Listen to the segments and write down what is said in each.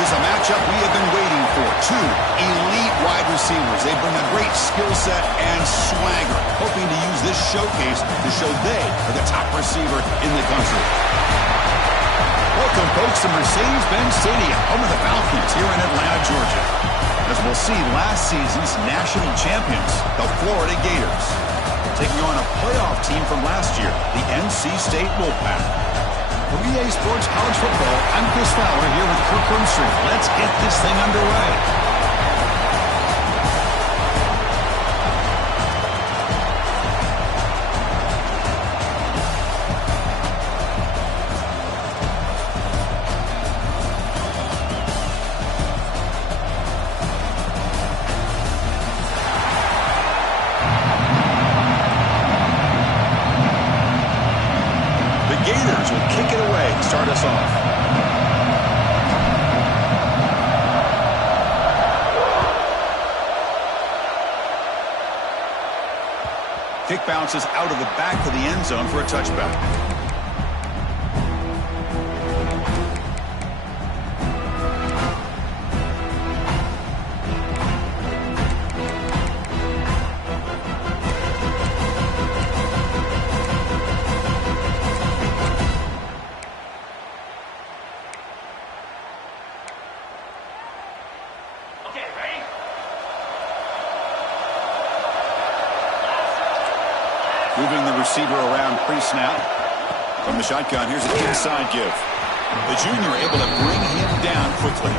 This is a matchup we have been waiting for. Two elite wide receivers. They bring a great skill set and swagger, hoping to use this showcase to show they are the top receiver in the country. Welcome, folks, to Mercedes-Benz Stadium, home of the Falcons here in Atlanta, Georgia. As we'll see last season's national champions, the Florida Gators, taking on a playoff team from last year, the NC State Wolfpack. For EA Sports College Football, I'm Chris Fowler here with Kirk Broomstreet. Let's get this thing underway. Gators will kick it away and start us off. Kick bounces out of the back of the end zone for a touchback. Moving the receiver around pre-snap. From the shotgun, here's an inside give. The junior able to bring him down quickly.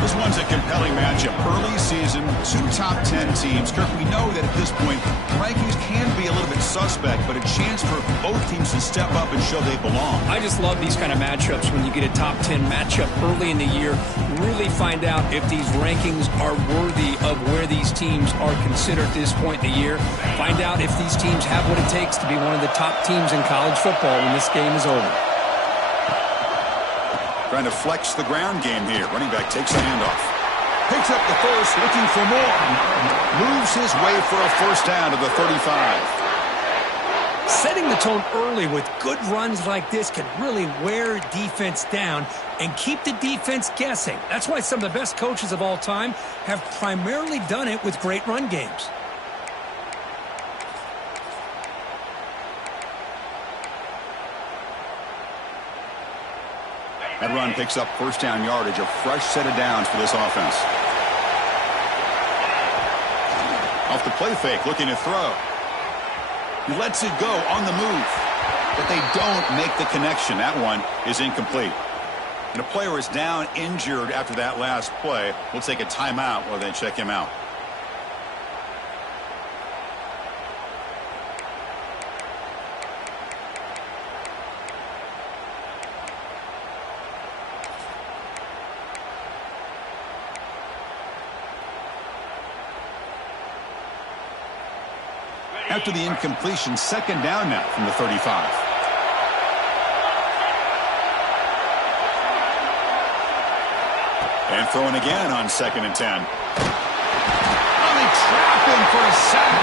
This one's a compelling matchup. Early season, two top 10 teams. Kirk, we know that at this point, rankings can be a little bit suspect, but a chance for both teams to step up and show they belong. I just love these kind of matchups when you get a top 10 matchup early in the year. Really find out if these rankings are worthy of where these teams are considered at this point in the year. Find out if these teams have what it takes to be one of the top teams in college football when this game is over. Trying to flex the ground game here. Running back takes a handoff. Picks up the first, looking for more. Moves his way for a first down to the 35. Setting the tone early with good runs like this can really wear defense down and keep the defense guessing. That's why some of the best coaches of all time have primarily done it with great run games. That run picks up first down yardage, a fresh set of downs for this offense. Off the play fake, looking to throw. He lets it go on the move, but they don't make the connection. That one is incomplete. And a player is down injured after that last play. We'll take a timeout while they check him out. After the incompletion, second down now from the 35. And throwing again on 2nd and 10. Oh, they trap him for a sack.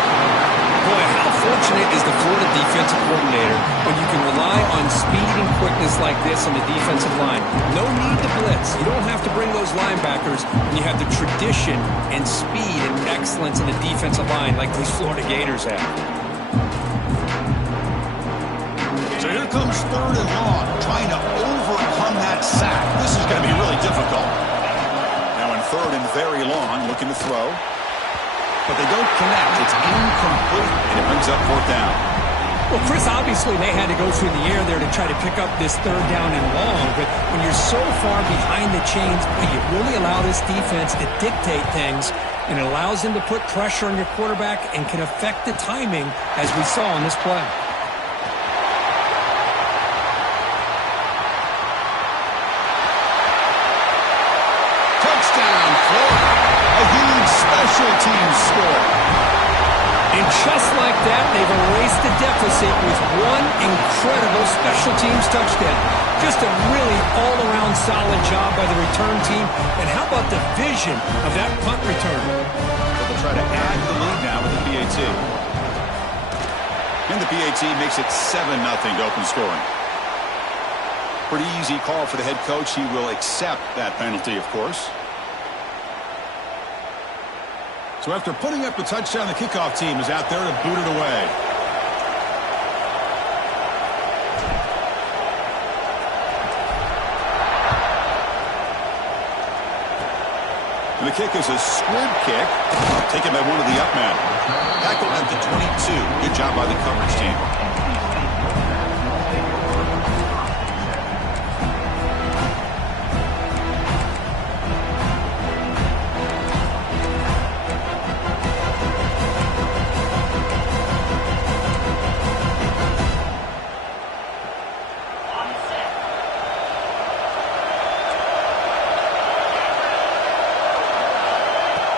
Boy, how fortunate is the Florida defensive coordinator when you can rely on speed and quickness like this on the defensive line. No need to blitz. You don't have to bring those linebackers when you have the tradition and speed and excellence in the defensive line like these Florida Gators have. So here comes 3rd and long, trying to overcome that sack. This is going to be really difficult. Now in 3rd and very long, looking to throw. But they don't connect. It's incomplete, and it brings up 4th down. Well, Chris, obviously they had to go through the air there to try to pick up this 3rd down and long, but when you're so far behind the chains, you really allow this defense to dictate things, and it allows them to put pressure on your quarterback and can affect the timing, as we saw on this play. Touchdown, Florida. A huge special teams score. And just like that, they've erased the deficit with one incredible special teams touchdown. Just a really all-around solid job by the return team. And how about the vision of that punt return? They'll try to add to the lead now with the PAT. And the PAT makes it 7-0 to open scoring. Pretty easy call for the head coach. He will accept that penalty, of course. So after putting up a touchdown, the kickoff team is out there to boot it away. And the kick is a squib kick, taken by one of the up men. Tackled at the 22. Good job by the coverage team.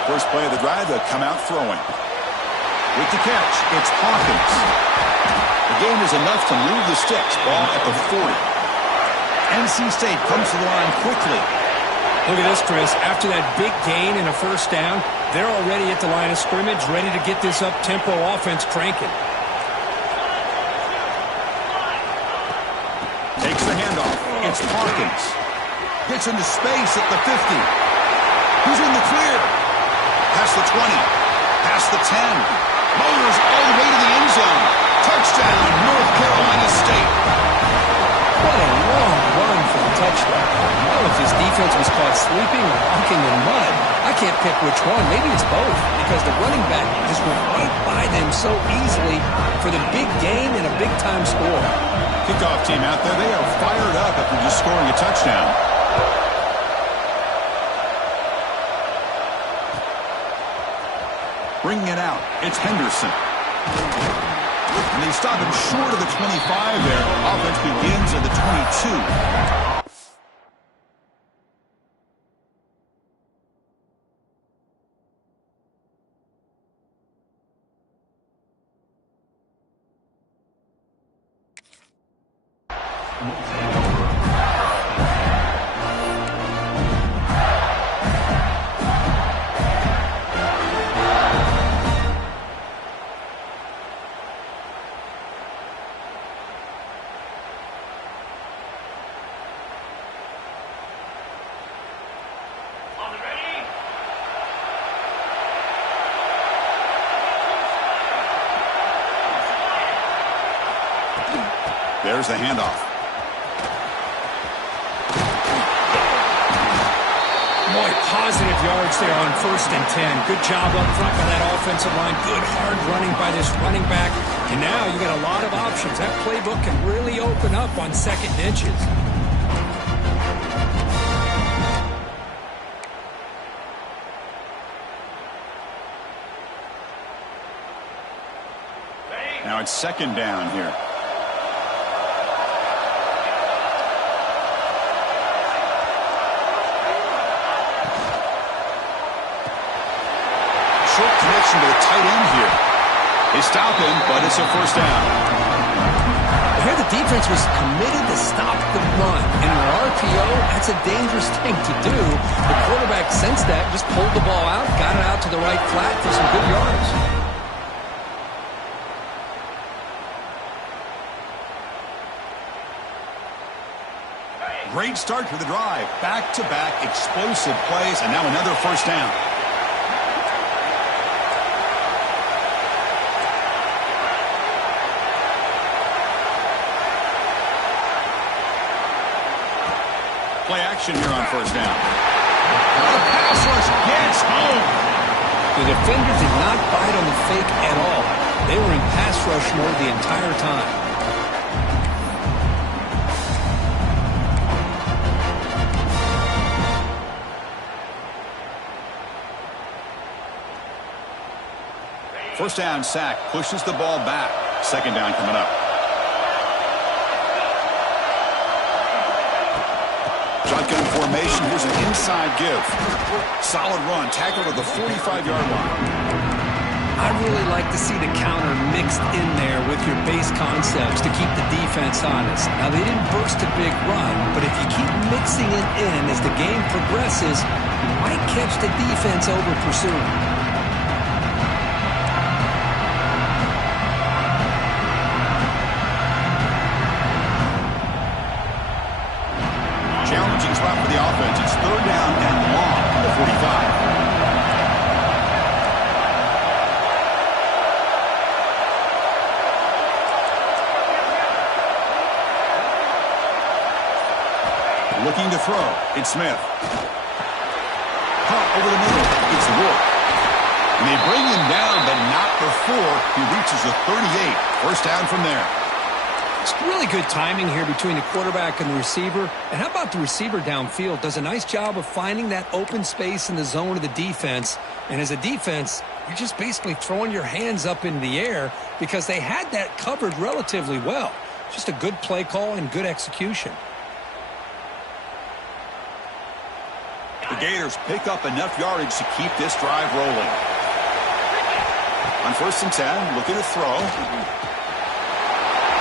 First play of the drive, they'll come out throwing. With the catch, it's Hawkins. The gain is enough to move the sticks. Ball at the 40. NC State comes to the line quickly. Look at this, Chris. After that big gain and a first down, they're already at the line of scrimmage, ready to get this up-tempo offense cranking. Takes the handoff. It's Hawkins. Gets into space at the 50. Who's in the clear? Past the 20. Past the 10. Motors all the way to the end zone. Touchdown, North Carolina State. What a long run for a touchdown. I don't know if his defense was caught sleeping or walking in mud. I can't pick which one. Maybe it's both, because the running back just went right by them so easily for the big gain and a big-time score. Kickoff team out there, they are fired up after just scoring a touchdown. Bringing it out, it's Henderson. And they stop him short of the 25 there. Offense begins at the 22. There's the handoff. Boy, positive yards there on 1st and 10. Good job up front by that offensive line. Good hard running by this running back. And now you got a lot of options. That playbook can really open up on 2nd and inches. Now it's 2nd down here. Short connection to the tight end here. They stop him, but it's a 1st down. Here the defense was committed to stop the run. And in an RPO, that's a dangerous thing to do. The quarterback sensed that, just pulled the ball out, got it out to the right flat for some good yards. Great start to the drive. Back-to-back explosive plays, and now another 1st down. Play action here on 1st down. The pass rush gets home. The defender did not bite on the fake at all. They were in pass rush mode the entire time. First down sack, pushes the ball back. 2nd down coming up. Shotgun formation, here's an inside give. Solid run, tackled at the 45-yard line. I really like to see the counter mixed in there with your base concepts to keep the defense honest. Now, they didn't burst a big run, but if you keep mixing it in as the game progresses, you might catch the defense over pursuing. Challenging spot for the offense. It's third down and long from the 45. Looking to throw. It's Smith. Pump over the middle. It's Wolf. And they bring him down, but not before he reaches the 38. First down from there. It's really good timing here between the quarterback and the receiver. And how about the receiver downfield? Does a nice job of finding that open space in the zone of the defense. And as a defense, you're just basically throwing your hands up in the air because they had that covered relatively well. Just a good play call and good execution. The Gators pick up enough yardage to keep this drive rolling. On 1st and 10, looking to throw.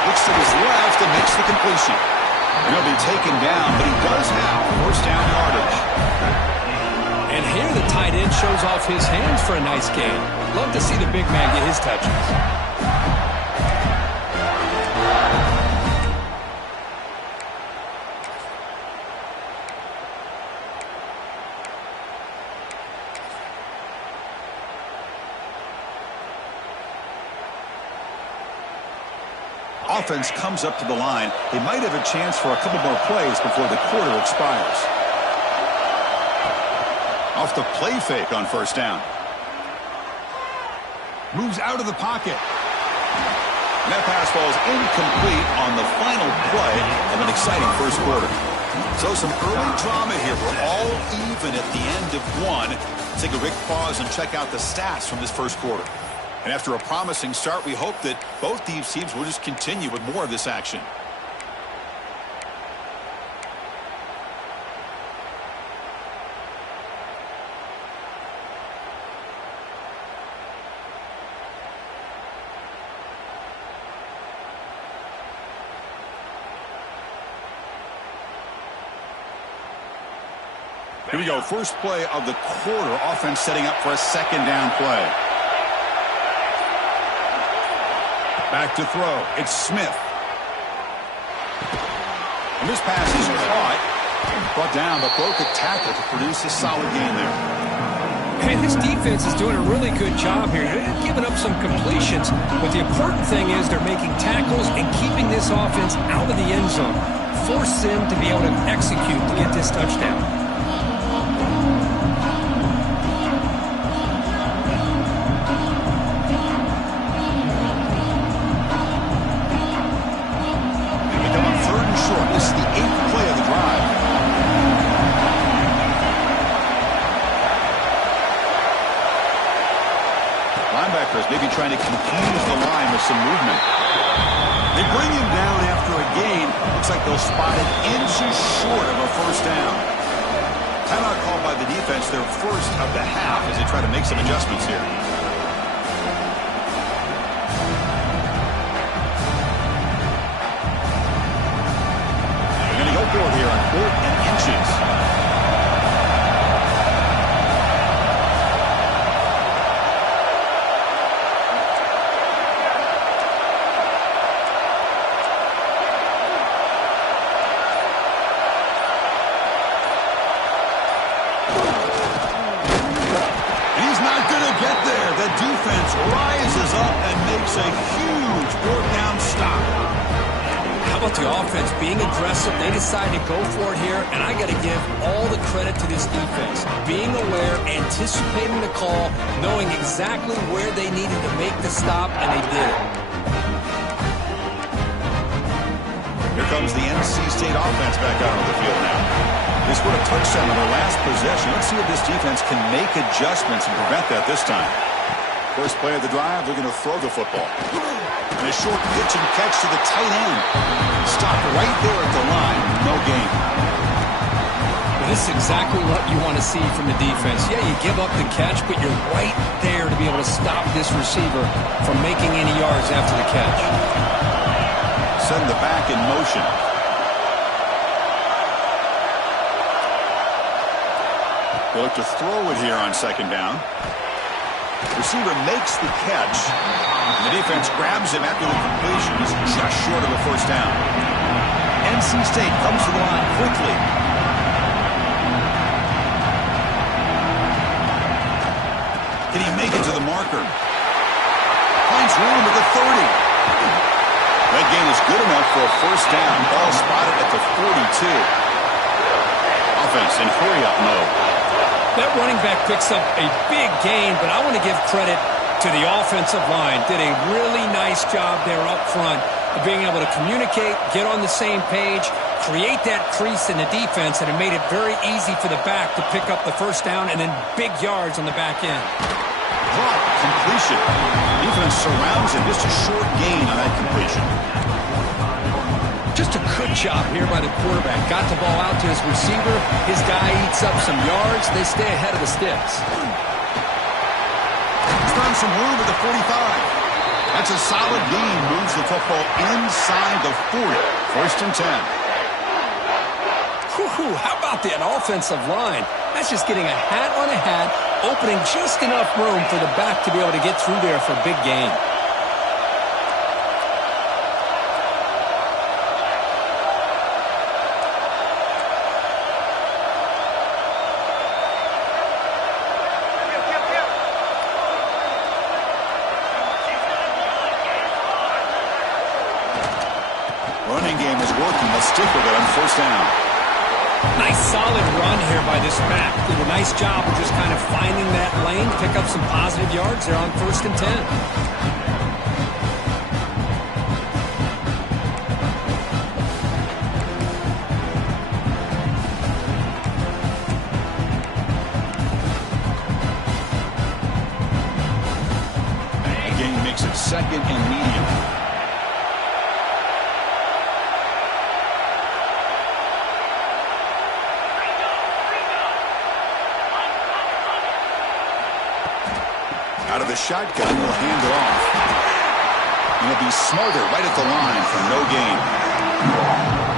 Looks to his left and makes the completion. He'll be taken down, but he does have first down yardage. And here the tight end shows off his hands for a nice gain. Love to see the big man get his touches. Offense comes up to the line. They might have a chance for a couple more plays before the quarter expires. Off the play fake on first down. Moves out of the pocket. And that pass falls incomplete on the final play of an exciting first quarter. So some early drama here. We're all even at the end of one. Take a quick pause and check out the stats from this first quarter. And after a promising start, we hope that both these teams will just continue with more of this action. Here we go. First play of the quarter. Offense setting up for a second down play. Back to throw. It's Smith. And this pass is caught. Brought down, but broke a tackle to produce a solid gain there. And this defense is doing a really good job here. They're giving up some completions, but the important thing is they're making tackles and keeping this offense out of the end zone. Force them to be able to execute to get this touchdown. Maybe trying to confuse the line with some movement. They bring him down after a gain. Looks like they'll spot it inches short of a first down. Timeout called by the defense, their first of the half, as they try to make some adjustments here. They're going to go for it here on 4th and inches. Rises up and makes a huge 4th down stop. How about the offense being aggressive? They decide to go for it here, and I got to give all the credit to this defense. Being aware, anticipating the call, knowing exactly where they needed to make the stop, and they did it. Here comes the NC State offense back out on the field now. They scored a touchdown on their last possession. Let's see if this defense can make adjustments and prevent that this time. First play of the drive, they're going to throw the football. And a short pitch and catch to the tight end. Stopped right there at the line. No gain. Well, this is exactly what you want to see from the defense. Yeah, you give up the catch, but you're right there to be able to stop this receiver from making any yards after the catch. Send the back in motion. They look to throw it here on second down. Receiver makes the catch. And the defense grabs him after the completion. He's just short of a first down. NC State comes to the line quickly. marker. Finds room at the 30. That gain is good enough for a first down. Ball spotted at the 42. Offense in hurry-up mode. That running back picks up a big gain, but I want to give credit to the offensive line. Did a really nice job there up front of being able to communicate, get on the same page, create that crease in the defense, and it made it very easy for the back to pick up the first down and then big yards on the back end. Caught, completion. Defense surrounds it. Just a short gain on that completion. Just a good job here by the quarterback. Got the ball out to his receiver. His guy eats up some yards. They stay ahead of the sticks. He's found some room at the 45. That's a solid gain. Moves the football inside the 40. First and 10. Whew, how about that offensive line? That's just getting a hat on a hat, opening just enough room for the back to be able to get through there for a big gain. Running game is working. Let's stick with it on first down. Nice solid run here by this back. Did a nice job of just kind of finding that lane, pick up some positive yards there on first and 10. The game makes it second and medium. Out of the shotgun, will hand it off. And he'll be smarter right at the line for no gain.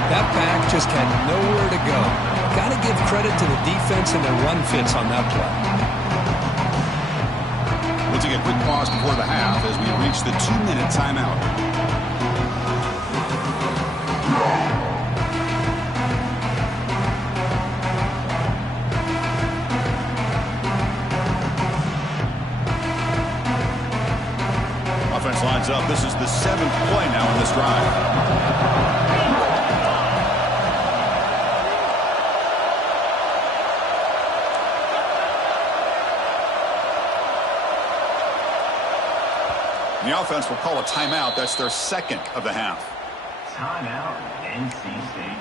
That back just had nowhere to go. Got to give credit to the defense and their run fits on that play. We'll take a quick pause before the half as we reach the 2-minute timeout. Offense lines up. This is the 7th play now in this drive. The offense will call a timeout. That's their second of the half. Timeout, NC State.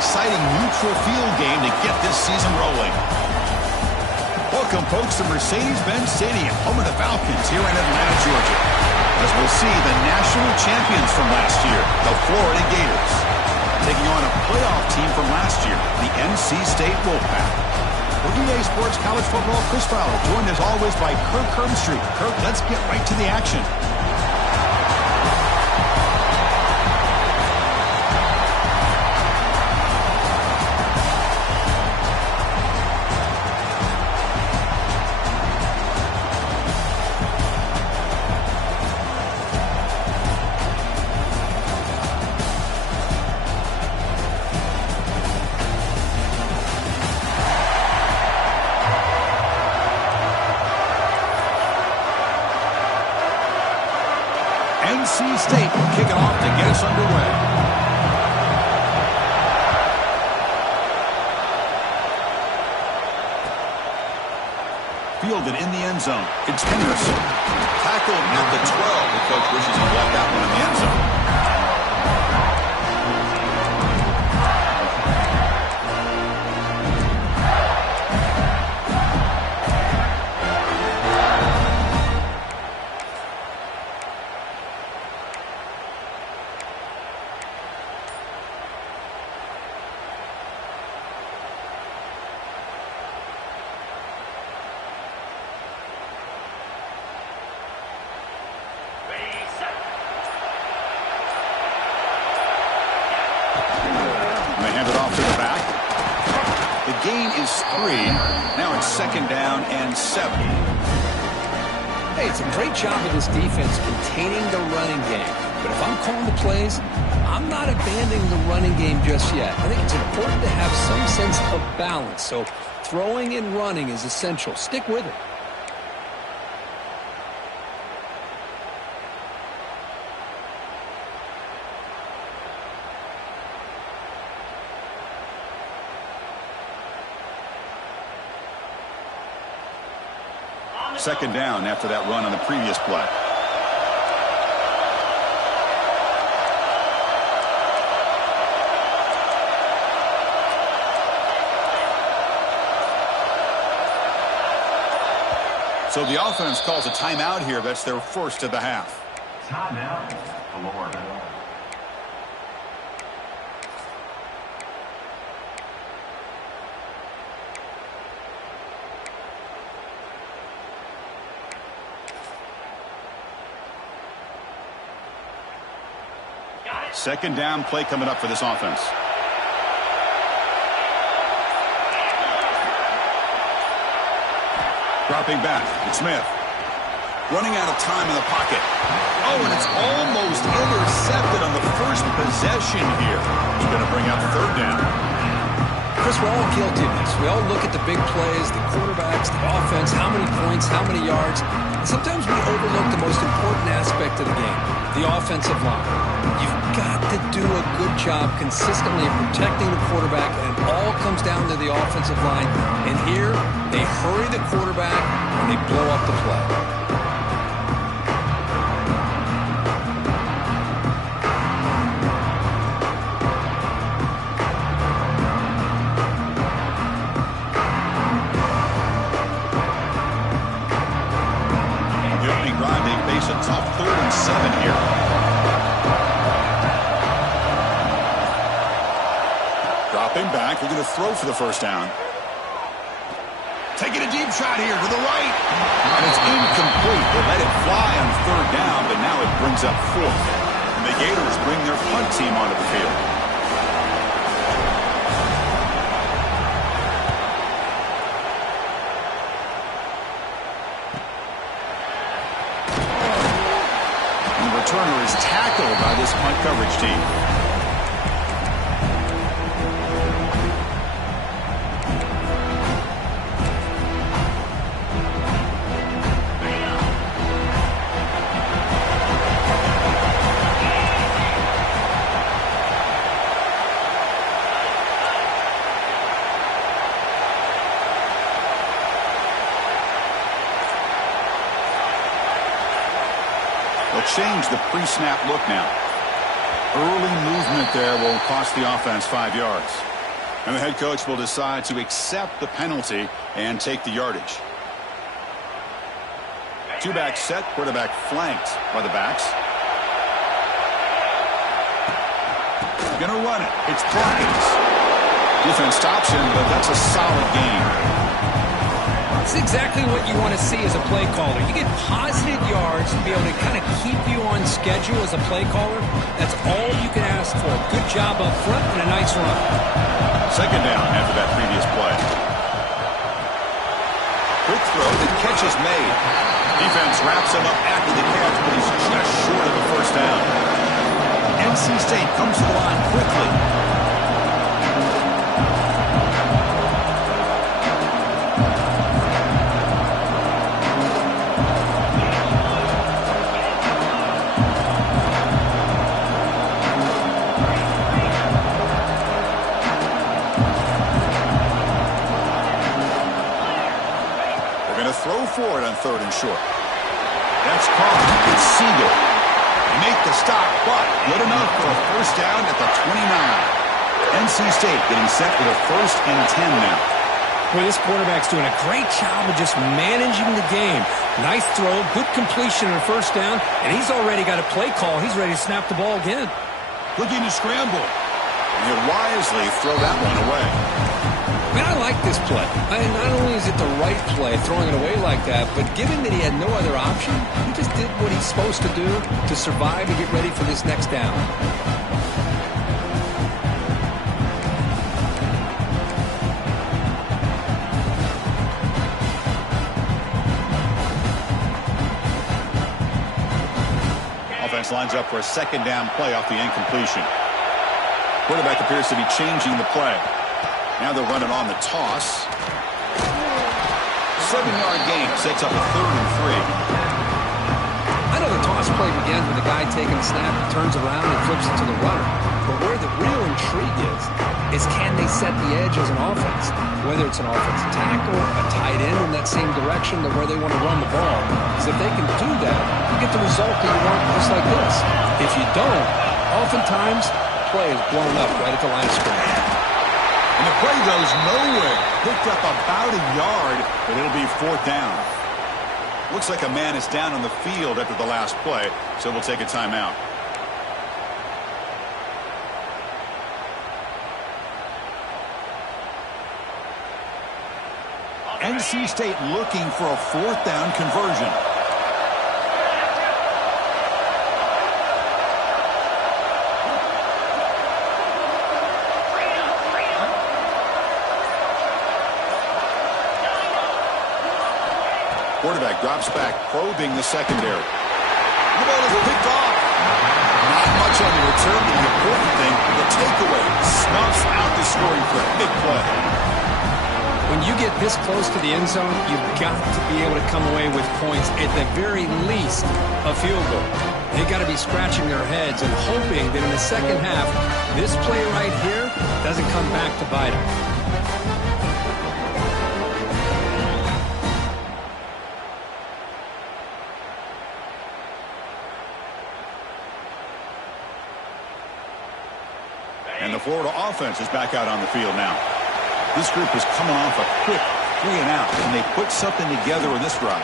exciting neutral field game to get this season rolling. Welcome, folks, to Mercedes-Benz Stadium, home of the Falcons here in Atlanta, Georgia. As we'll see the national champions from last year, the Florida Gators, taking on a playoff team from last year, the NC State Wolfpack. For EA Sports College Football, Chris Fowler, joined as always by Kirk Herbstreit. Kirk, let's get right to the action. NC State will kick it off to get us underway. Fielded in the end zone. It's Henderson. Tackled at the 12. The coach wishes he left that one in the end zone. They hand it off to the back. The gain is 3. Now it's 2nd down and 7. Hey, it's a great job of this defense containing the running game. But if I'm calling the plays, I'm not abandoning the running game just yet. I think it's important to have some sense of balance. So throwing and running is essential. Stick with it. Second down after that run on the previous play. So the offense calls a timeout here. That's their first of the half. Timeout, Florida. Second down play coming up for this offense. Dropping back, it's Smith. Running out of time in the pocket. Oh, and it's almost intercepted on the first possession here. It's going to bring up 3rd down. Chris, we're all guilty of this. We all look at the big plays, the quarterbacks, the offense, how many points, how many yards. And sometimes we overlook the most important aspect of the game, the offensive line. You've got to do a good job consistently protecting the quarterback, and it all comes down to the offensive line. And here, they hurry the quarterback, and they blow up the play. A tough 3rd and 7 here. Dropping back. They're going to throw for the first down. Taking a deep shot here to the right. And it's incomplete. They let it fly on 3rd down, but now it brings up 4th. And the Gators bring their punt team onto the field. Returner is tackled by this punt coverage team. Change the pre-snap look now. Early movement there will cost the offense 5 yards. And the head coach will decide to accept the penalty and take the yardage. Two-back set, quarterback flanked by the backs. Gonna run it. It's Plays. Defense stops him, but that's a solid gain. It's exactly what you want to see as a play caller. You get positive yards to be able to kind of keep you on schedule as a play caller. That's all you can ask for. Good job up front and a nice run. Second down after that previous play. Quick throw, the catch is made. Defense wraps him up after the catch, but he's just short of the first down. NC State comes to the line quickly. Throw for it on third and short. That's caught. It's Siegel. They make the stop, but good enough for a first down at the 29. NC State getting set for the 1st and 10 now. Well, this quarterback's doing a great job of just managing the game. Nice throw, good completion on a first down, and he's already got a play call. He's ready to snap the ball again. Looking to scramble. And he'll wisely throw that one away. Man, I like this play. Not only is it the right play, throwing it away like that, but given that he had no other option, he just did what he's supposed to do to survive and get ready for this next down. Offense lines up for a second down play off the incompletion. Quarterback appears to be changing the play. Now they're running on the toss. 7-yard gain sets up a 3rd and 3. I know the toss play begins with the guy taking a snap, turns around and flips it to the runner. But where the real intrigue is can they set the edge as an offense? Whether it's an offensive tackle, a tight end in that same direction to where they want to run the ball. Because if they can do that, you get the result that you want just like this. If you don't, oftentimes play is blown up right at the line of scrimmage. And the play goes nowhere. Picked up about a yard, but it'll be 4th down. Looks like a man is down on the field after the last play, so we'll take a timeout. NC State looking for a 4th down conversion. Quarterback drops back, probing the secondary. The ball is picked off. Not much on the return, but the important thing, the takeaway, snuffs out the scoring threat. Big play. When you get this close to the end zone, you've got to be able to come away with points, at the very least, a field goal. They've got to be scratching their heads and hoping that in the second half, this play right here doesn't come back to bite them. And the Florida offense is back out on the field now. This group is coming off a quick 3 and out, and they put something together in this drive.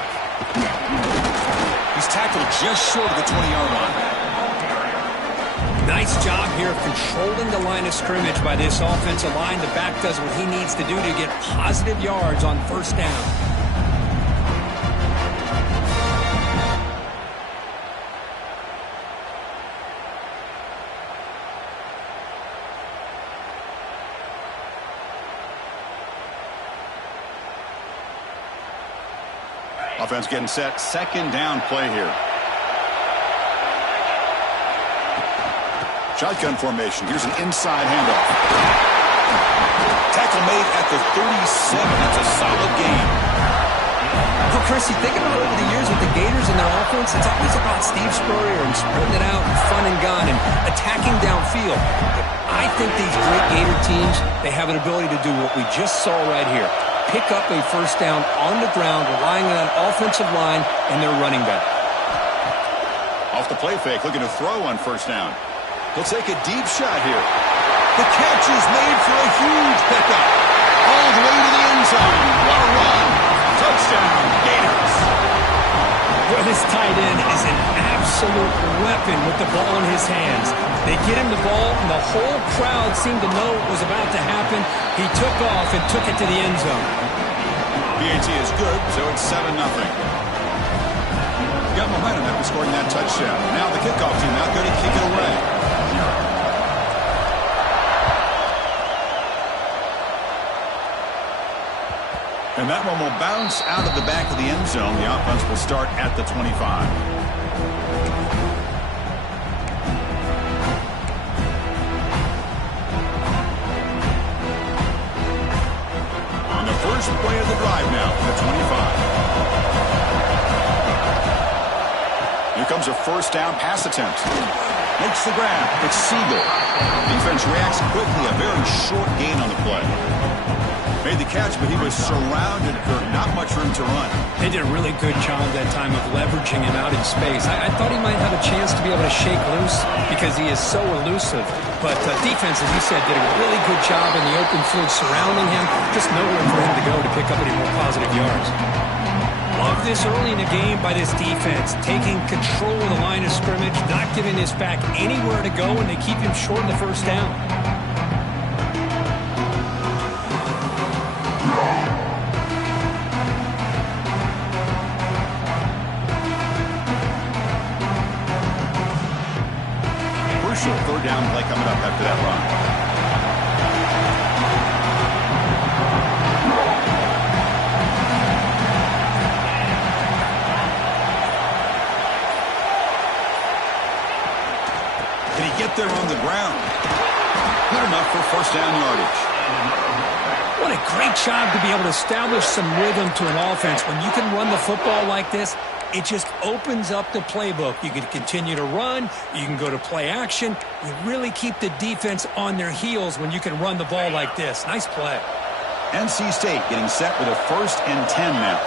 He's tackled just short of the 20-yard line. Nice job here of controlling the line of scrimmage by this offensive line. The back does what he needs to do to get positive yards on first down. Offense getting set. Second down play here. Shotgun formation. Here's an inside handoff. Tackle made at the 37. That's a solid gain. Well, Chris, you think about over the years with the Gators and their offense, it's always about Steve Spurrier and spreading it out and fun and gun and attacking downfield. I think these great Gator teams, they have an ability to do what we just saw right here. Pick up a first down on the ground, relying on an offensive line and their running back. Off the play fake, looking to throw on first down. He'll take a deep shot here. The catch is made for a huge pickup. All the way to the end zone. What a run. Touchdown, Gators. Well, this tight end is an absolute weapon with the ball in his hands. They get him the ball, and the whole crowd seemed to know what was about to happen. He took off and took it to the end zone. PAT is good, so it's 7-0. Got momentum after scoring that touchdown. Now the kickoff team out there to kick it away. And that one will bounce out of the back of the end zone. The offense will start at the 25. On the first play of the drive now, the 25. Here comes a first down pass attempt. Makes the grab. It's Siegel. Defense reacts quickly. A very short gain on the play. Made the catch, but he was surrounded, Kirk. Not much room to run. They did a really good job that time of leveraging him out in space. I thought he might have a chance to be able to shake loose because he is so elusive. But defense, as you said, did a really good job in the open field surrounding him. Just nowhere for him to go to pick up any more positive yards. Love this early in the game by this defense, taking control of the line of scrimmage, not giving this back anywhere to go, and they keep him short in the first down. Third down play coming up after that run. Can he get there on the ground? Good enough for first down yardage. What a great job to be able to establish some rhythm to an offense. When you can run the football like this, it just opens up the playbook. You can continue to run. You can go to play action. You really keep the defense on their heels when you can run the ball like this. Nice play. NC State getting set with a 1st and 10 now.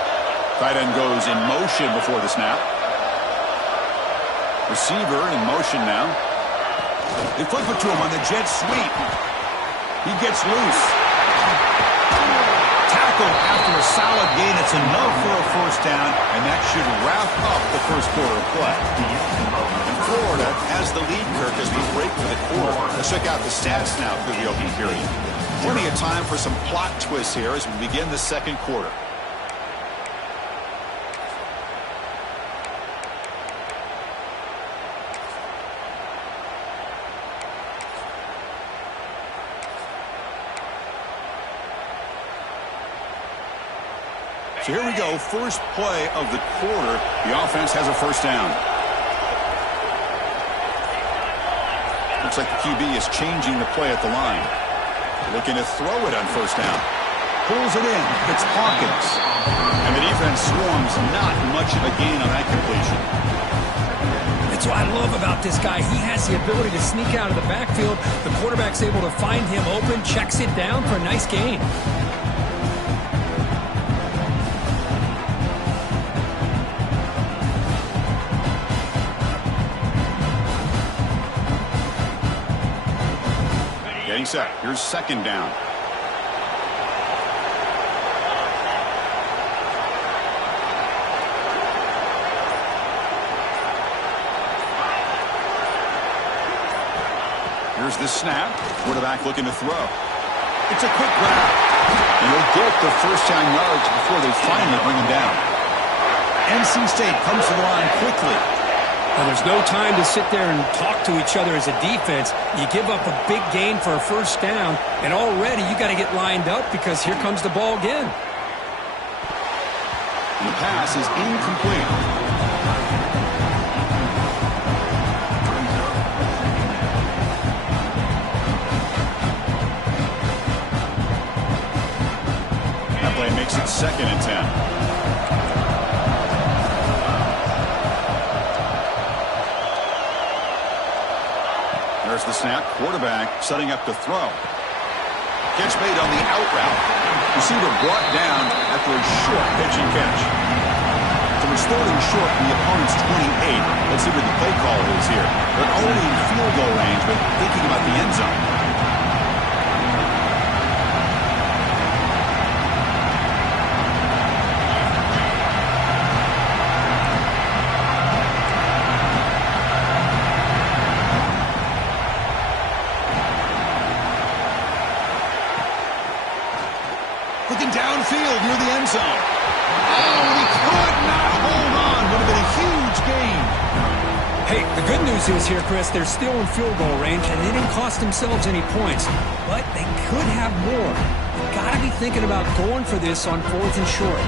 Tight end goes in motion before the snap. Receiver in motion now. They flip it to him on the jet sweep. He gets loose. After a solid gain, it's enough for a first down, and that should wrap up the first quarter of play. And Florida has the lead, Kirk, as we break for the quarter. Let's check out the stats now through the opening period. Plenty of time for some plot twists here as we begin the second quarter. So here we go, first play of the quarter. The offense has a first down. Looks like the QB is changing the play at the line. Looking to throw it on first down. Pulls it in. It's Hawkins. And the defense swarms. Not much of a gain on that completion. That's what I love about this guy. He has the ability to sneak out of the backfield. The quarterback's able to find him open, checks it down for a nice gain. Set. Here's second down. Here's the snap. Quarterback looking to throw. It's a quick grab. And he'll get the first down yards before they finally bring him down. NC State comes to the line quickly. Well, there's no time to sit there and talk to each other as a defense. You give up a big gain for a first down, and already you got to get lined up because here comes the ball again. And the pass is incomplete. That play makes it 2nd and 10. There's the snap. Quarterback setting up to throw. Catch made on the out route. Receiver brought down after a short pitch and catch. So we're starting short from the opponent's 28. Let's see what the play call is here. They're already in field goal range, but thinking about the end zone. field near the end zone. Oh, he could not hold on. Would have been a huge gain. Hey, the good news is here, Chris, they're still in field goal range, and they didn't cost themselves any points. But they could have more. Got to be thinking about going for this on 4th and short.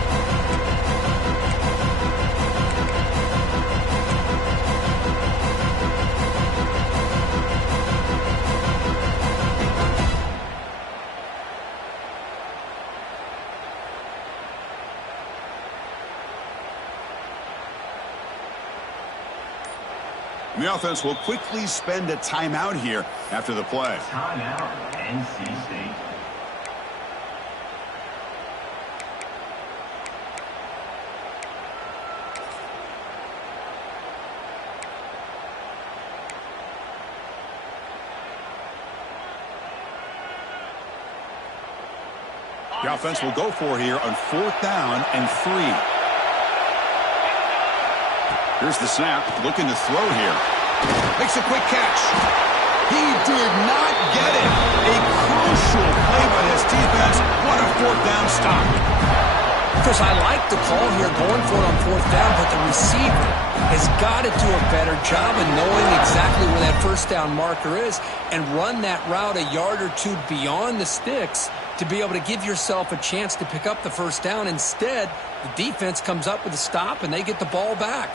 The offense will quickly spend a timeout here after the play. Timeout, NC State. The offense will go for here on 4th down and 3. Here's the snap, looking to throw here. Makes a quick catch. He did not get it. A crucial play by this defense. What a 4th down stop. Chris, I like the call here going for it on 4th down, but the receiver has got to do a better job of knowing exactly where that 1st down marker is and run that route a yard or 2 beyond the sticks to be able to give yourself a chance to pick up the 1st down. Instead, the defense comes up with a stop and they get the ball back.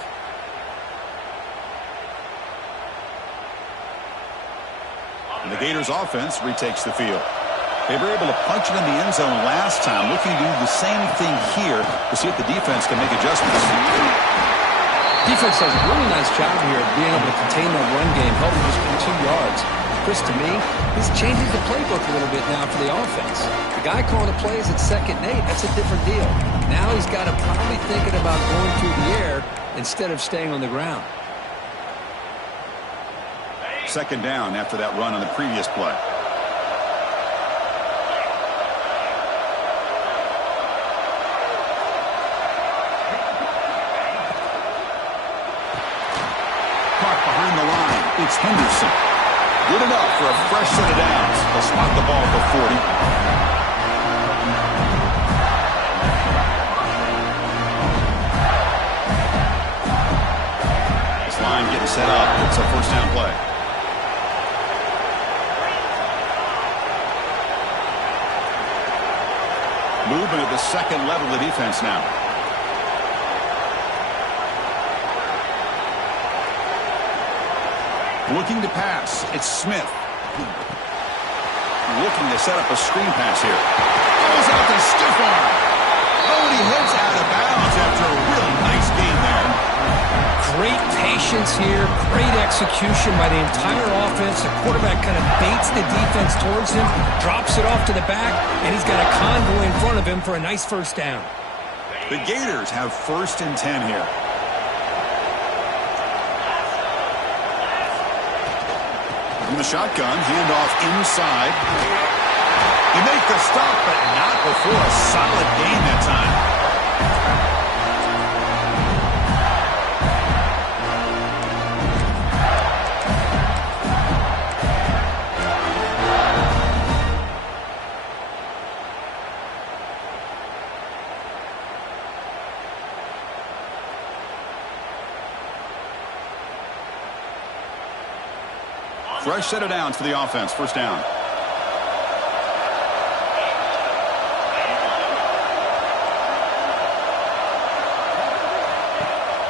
And the Gators offense retakes the field. They were able to punch it in the end zone last time, looking to do the same thing here to see if the defense can make adjustments. Defense does a really nice job here of being able to contain that run game, helping just get 2 yards. Chris, to me, this changes the playbook a little bit now for the offense. The guy calling the plays at 2nd and 8, that's a different deal. Now he's got to probably thinking about going through the air instead of staying on the ground. 2nd down after that run on the previous play. Caught behind the line. It's Henderson. Good enough for a fresh set of downs. They'll spot the ball for 40. This line getting set up. It's a 1st down play. Movement at the 2nd level of defense now. Looking to pass. It's Smith. Looking to set up a screen pass here. Goes out to stiff arm. Oh, and he heads out of bounds after a really nice game there. Great patience here, great execution by the entire offense. The quarterback kind of baits the defense towards him, drops it off to the back, and he's got a convoy in front of him for a nice 1st down. The Gators have 1st and 10 here. From the shotgun, handoff inside. They make the stop, but not before a solid gain that time. Fresh set of downs for the offense. 1st down.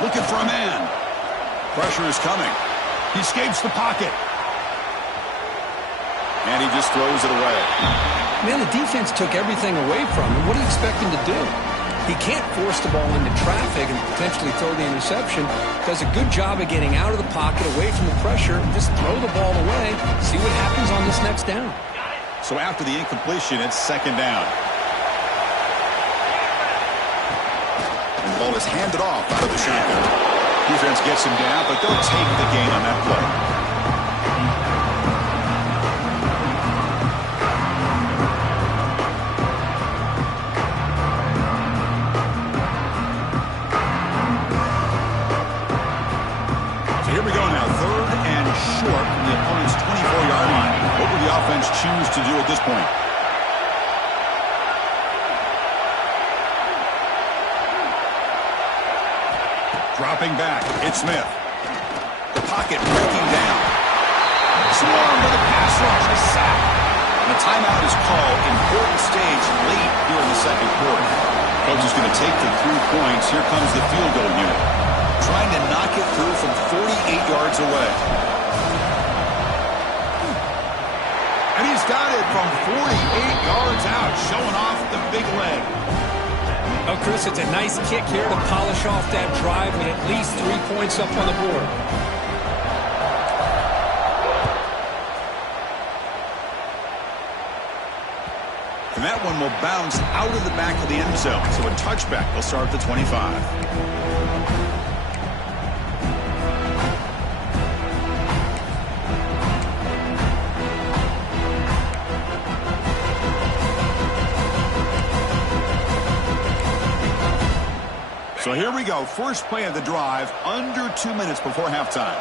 Looking for a man. Pressure is coming. He escapes the pocket. And he just throws it away. Man, the defense took everything away from him. What do you expect him to do? He can't force the ball into traffic and potentially throw the interception. Does a good job of getting out of the pocket, away from the pressure. Just throw the ball away. See what happens on this next down. So after the incompletion, it's 2nd down. And the ball is handed off out of the shotgun. Defense gets him down, but they'll take the gain on that play. Offense choose to do at this point. Dropping back, it's Smith. The pocket breaking down. Swarm with a pass rush, a sack. And a timeout is called. Important stage late here in the second quarter. Coach is going to take the 3 points. Here comes the field goal unit. Trying to knock it through from 48 yards away. And he's got it from 48 yards out, showing off the big leg. Oh, Chris, it's a nice kick here to polish off that drive with at least 3 points up on the board. And that one will bounce out of the back of the end zone. So a touchback will start at the 25. So here we go. First play of the drive, under 2 minutes before halftime.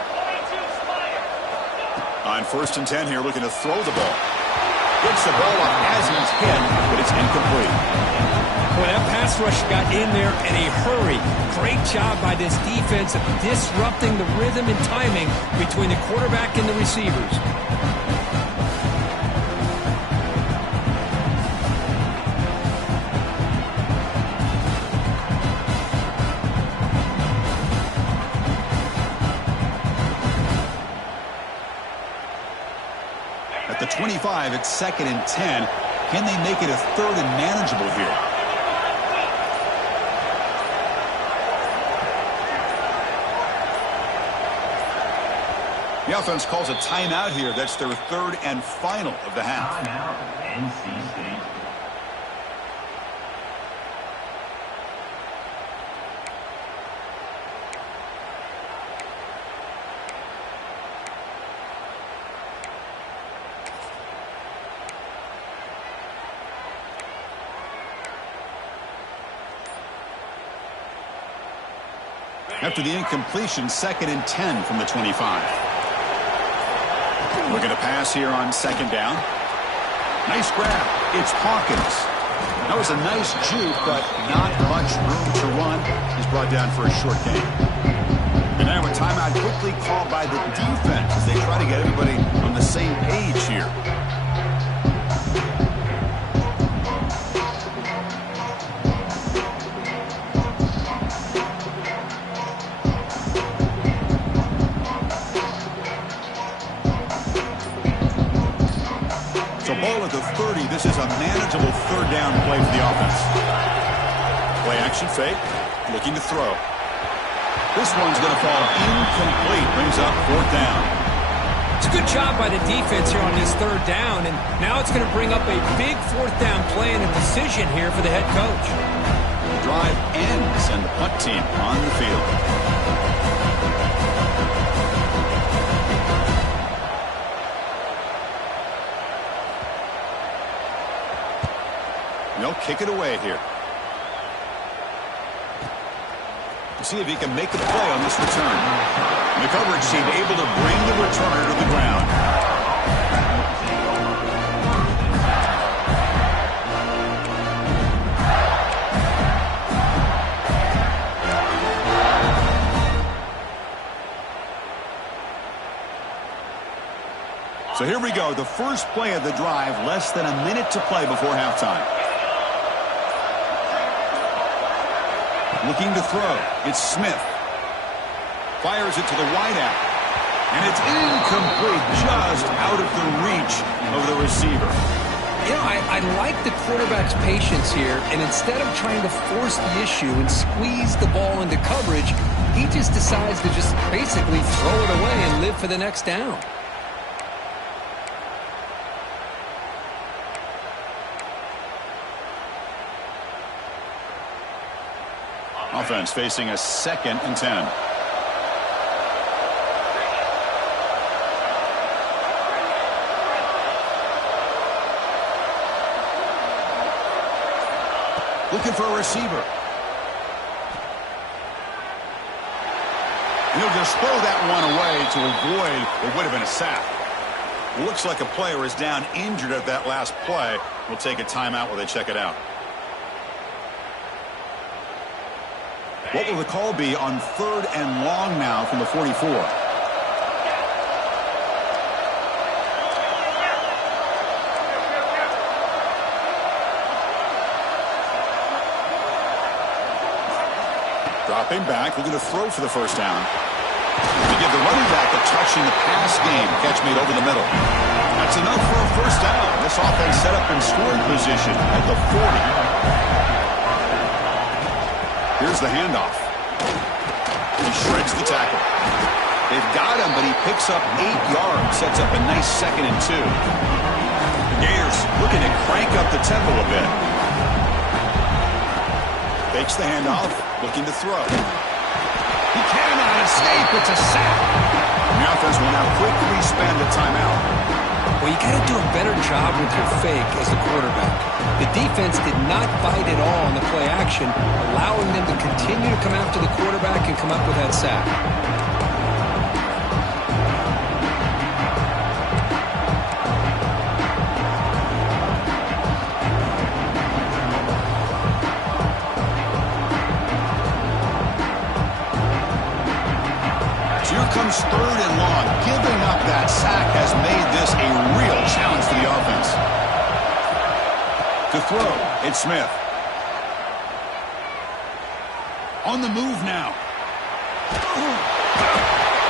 On 1st and 10 here, looking to throw the ball. Gets the ball up as he's hit, but it's incomplete. Boy, that pass rush got in there in a hurry. Great job by this defense of disrupting the rhythm and timing between the quarterback and the receivers. At the 25, it's 2nd and 10. Can they make it a 3rd and manageable here? The offense calls a timeout here. That's their 3rd and final of the half. Timeout, NC State. After the incompletion, 2nd and 10 from the 25. Looking to pass here on 2nd down. Nice grab. It's Hawkins. That was a nice juke, but not much room to run. He's brought down for a short gain. And now a timeout quickly called by the defense as they try to get everybody on the same page here. Ball at the 30. This is a manageable 3rd down play for the offense. Play action fake. Looking to throw. This one's going to fall incomplete. Brings up 4th down. It's a good job by the defense here on this 3rd down. And now it's going to bring up a big 4th down play and a decision here for the head coach. The drive ends and the punt team on the field. They'll kick it away here. See if he can make a play on this return. The coverage team able to bring the returner to the ground. So here we go. The first play of the drive, less than a minute to play before halftime. Looking to throw. It's Smith. Fires it to the wideout. And it's incomplete, just out of the reach of the receiver. You know, I like the quarterback's patience here, and instead of trying to force the issue and squeeze the ball into coverage, he just decides to just basically throw it away and live for the next down. Offense facing a 2nd and 10. Looking for a receiver. And he'll just throw that one away to avoid what would have been a sack. Looks like a player is down injured at that last play. We'll take a timeout while they check it out. What will the call be on 3rd and long now from the 44? Dropping back, looking to throw for the first down. To give the running back a touch in the pass game. Catch made over the middle. That's enough for a first down. This offense set up in scoring position at the 40. Here's the handoff. He shreds the tackle. They've got him, but he picks up 8 yards. Sets up a nice 2nd and 2. The Gators looking to crank up the tempo a bit. Fakes the handoff, looking to throw. He cannot escape. It's a sack. And the offense will now quickly spend a timeout. Well, you got to do a better job with your fake as the quarterback. The defense did not bite at all on the play action, allowing them to continue to come after the quarterback and come up with that sack. Comes 3rd and long. Giving up that sack has made this a real challenge for the offense. To throw, it's Smith. On the move now.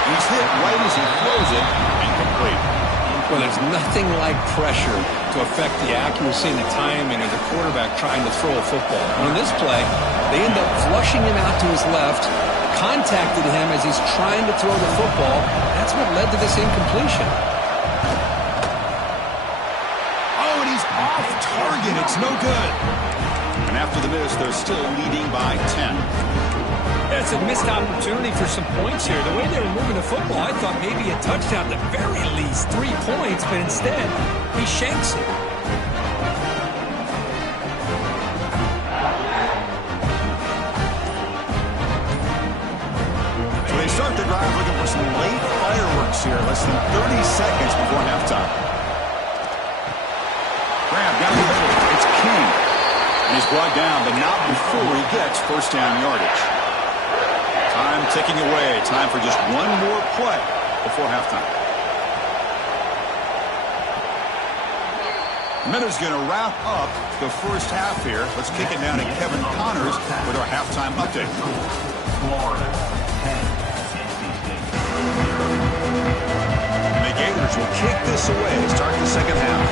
He's hit right as he throws it. Incomplete. Well, there's nothing like pressure to affect the accuracy and the timing of the quarterback trying to throw a football. On this play, they end up flushing him out to his left, contacted him as he's trying to throw the football. That's what led to this incompletion. Oh, and he's off target. It's no good. And after the miss, they're still leading by 10. It's a missed opportunity for some points here. The way they were moving the football, I thought maybe a touchdown, at the very least 3 points, but instead, he shanks it. Start the drive looking for some late fireworks here. Less than 30 seconds before halftime. Grab down the middle. It's King. And he's brought down, but not before he gets first down yardage. Time ticking away. Time for just one more play before halftime. Miller's going to wrap up the first half here. Let's kick it down to Kevin Connors with our halftime update. Florida, 10. The Gators will kick this away, start the second half.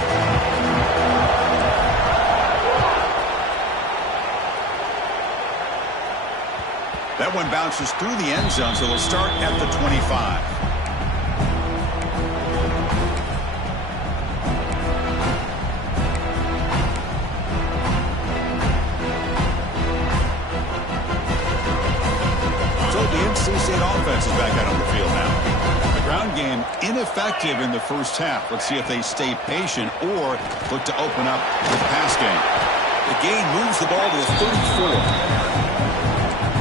That one bounces through the end zone, so they'll start at the 25. So the NC State offense is back out on the field now. Ground game ineffective in the first half. Let's see if they stay patient or look to open up the pass game. The gain moves the ball to the 34.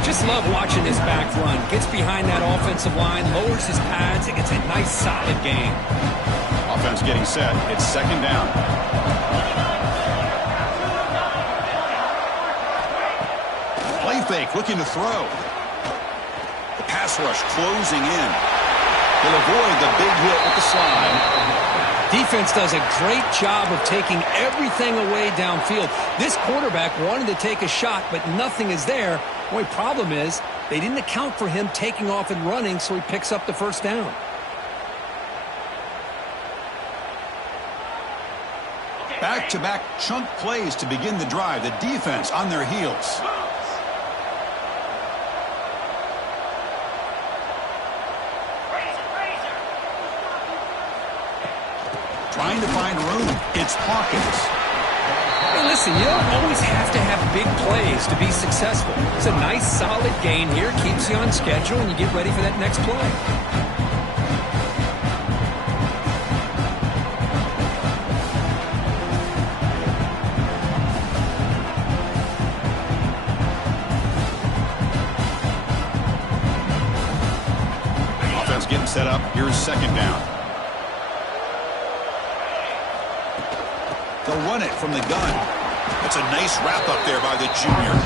Just love watching this back run. Gets behind that offensive line, lowers his pads, and gets a nice solid gain. Offense getting set. It's second down. Play fake, looking to throw. The pass rush closing in. He'll avoid the big hit with the slide. Defense does a great job of taking everything away downfield. This quarterback wanted to take a shot, but nothing is there. The only problem is they didn't account for him taking off and running, so he picks up the first down. Back-to-back chunk plays to begin the drive. The defense on their heels. Trying to find room. It's Hawkins. Hey, listen, you don't always have to have big plays to be successful. It's a nice, solid gain here. Keeps you on schedule, and you get ready for that next play. Offense getting set up. Here's second down. They'll run it from the gun. That's a nice wrap up there by the junior.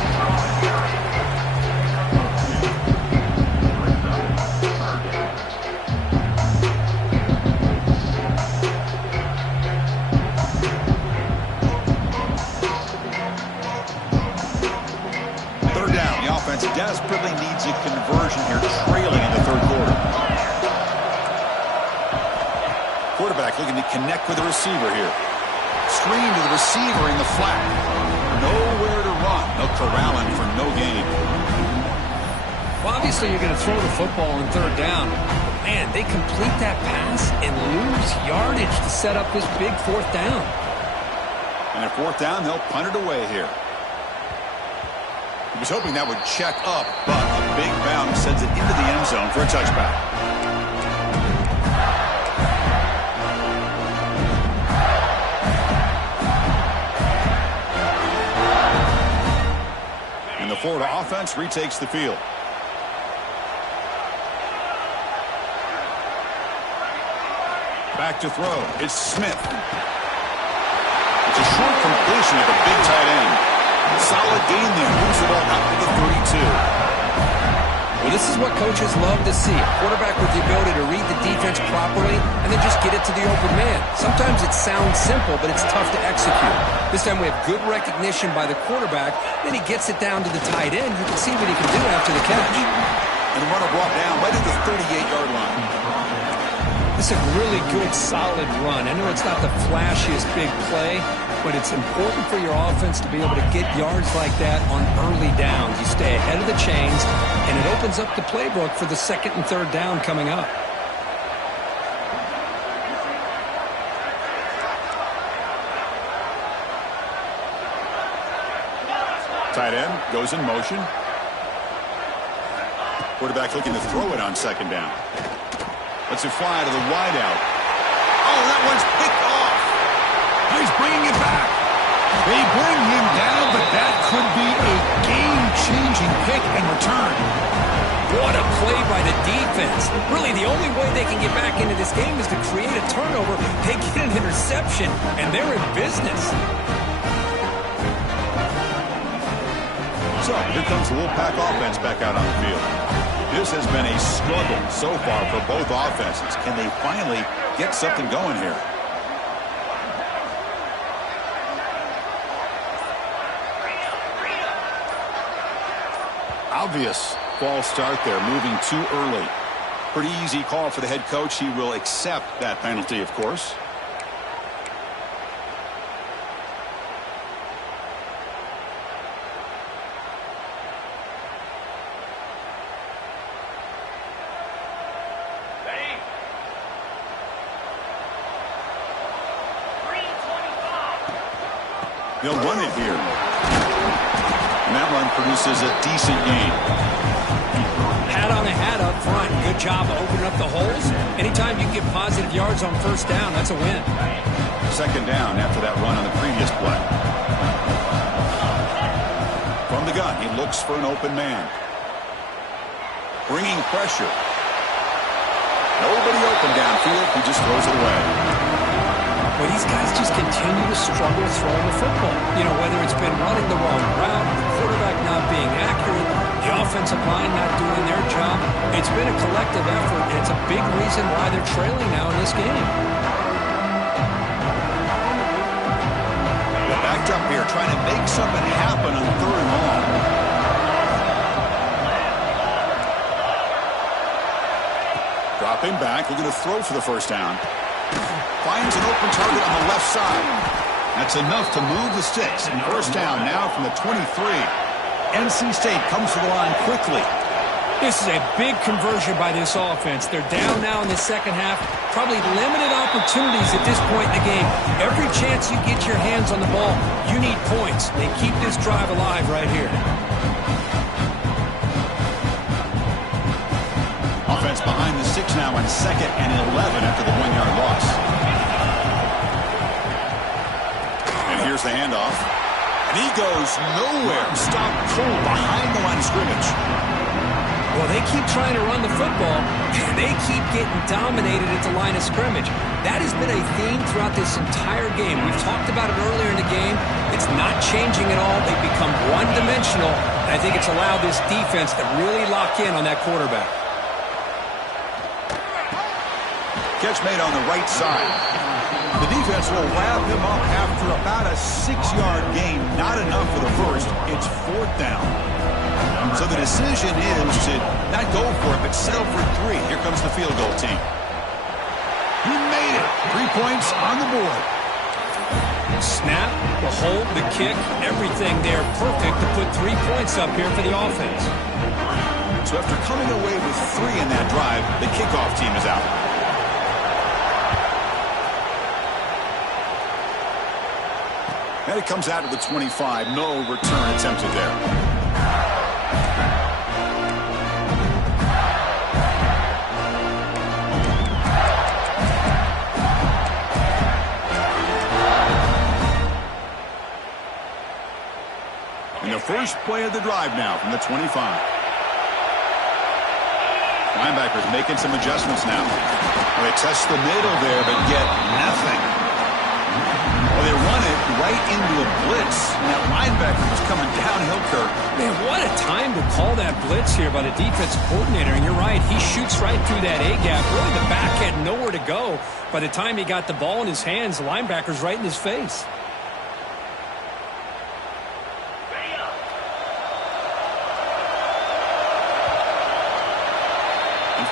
needs a conversion here, trailing in the third quarter. Quarterback looking to connect with the receiver here. Screen to the receiver in the flat. Nowhere to run. They'll corral him for no gain. Well, obviously you're going to throw the football on third down. Man, they complete that pass and lose yardage to set up this big fourth down. And at fourth down, they'll punt it away here. He was hoping that would check up, but a big bounce sends it into the end zone for a touchback. And the Florida offense retakes the field. Back to throw. It's Smith. It's a short completion at the big tight end. Solid gain there. Moves the ball out to the 32. Well, this is what coaches love to see. A quarterback with the ability to read the defense properly and then just get it to the open man. Sometimes it sounds simple, but it's tough to execute. This time we have good recognition by the quarterback. Then he gets it down to the tight end. You can see what he can do after the catch. And the runner brought down right at the 38-yard line. This is a really good, solid run. I know it's not the flashiest big play, but it's important for your offense to be able to get yards like that on early downs. You stay ahead of the chains, and it opens up the playbook for the second and third down coming up. Tight end goes in motion. Quarterback looking to throw it on second down. Lets it fly to the wideout. Oh, that one's picked off. He's bringing it back. They bring him down, but that could be a game-changing pick and return. What a play by the defense. Really, the only way they can get back into this game is to create a turnover. They get an interception, and they're in business. So, here comes the Wolfpack offense back out on the field. This has been a struggle so far for both offenses. Can they finally get something going here? Obvious false start there, moving too early. Pretty easy call for the head coach. He will accept that penalty, of course. They'll run it here. And that run produces a decent gain. Hat on a hat up front. Good job opening up the holes. Anytime you can get positive yards on first down, that's a win. Second down after that run on the previous play. From the gun, he looks for an open man. Bringing pressure. Nobody open downfield. He just throws it away. Well, these guys just continue to struggle throwing the football. You know, whether it's been running the wrong route, the quarterback not being accurate, the offensive line not doing their job. It's been a collective effort, and it's a big reason why they're trailing now in this game. They're backed up here, trying to make something happen on third and long. Dropping back, looking to throw for the first down. Finds an open target on the left side. That's enough to move the sticks. And first down now from the 23. NC State comes to the line quickly. This is a big conversion by this offense. They're down now in the second half. Probably limited opportunities at this point in the game. Every chance you get your hands on the ball, you need points. They keep this drive alive right here. Offense behind the 6 now on 2nd and 11 after the 1-yard loss. And here's the handoff. And he goes nowhere. Stopped cold behind the line of scrimmage. Well, they keep trying to run the football, and they keep getting dominated at the line of scrimmage. That has been a theme throughout this entire game. We've talked about it earlier in the game. It's not changing at all. They've become one-dimensional, and I think it's allowed this defense to really lock in on that quarterback. Catch made on the right side. The defense will wrap him up after about a 6-yard gain. Not enough for the first. It's fourth down. So the decision is to not go for it, but settle for 3. Here comes the field goal team. He made it. 3 points on the board. Snap, the hold, the kick, everything there perfect to put 3 points up here for the offense. So after coming away with 3 in that drive, the kickoff team is out. And it comes out to the 25. No return attempted there. In the first play of the drive now from the 25. Linebackers making some adjustments now. Well, they test the middle there, but get nothing. Well, they run it right into a blitz, and that linebacker was coming downhill curve. Man, what a time to call that blitz here by the defensive coordinator. And you're right, he shoots right through that A-gap. Really, the back had nowhere to go. By the time he got the ball in his hands, the linebacker's right in his face.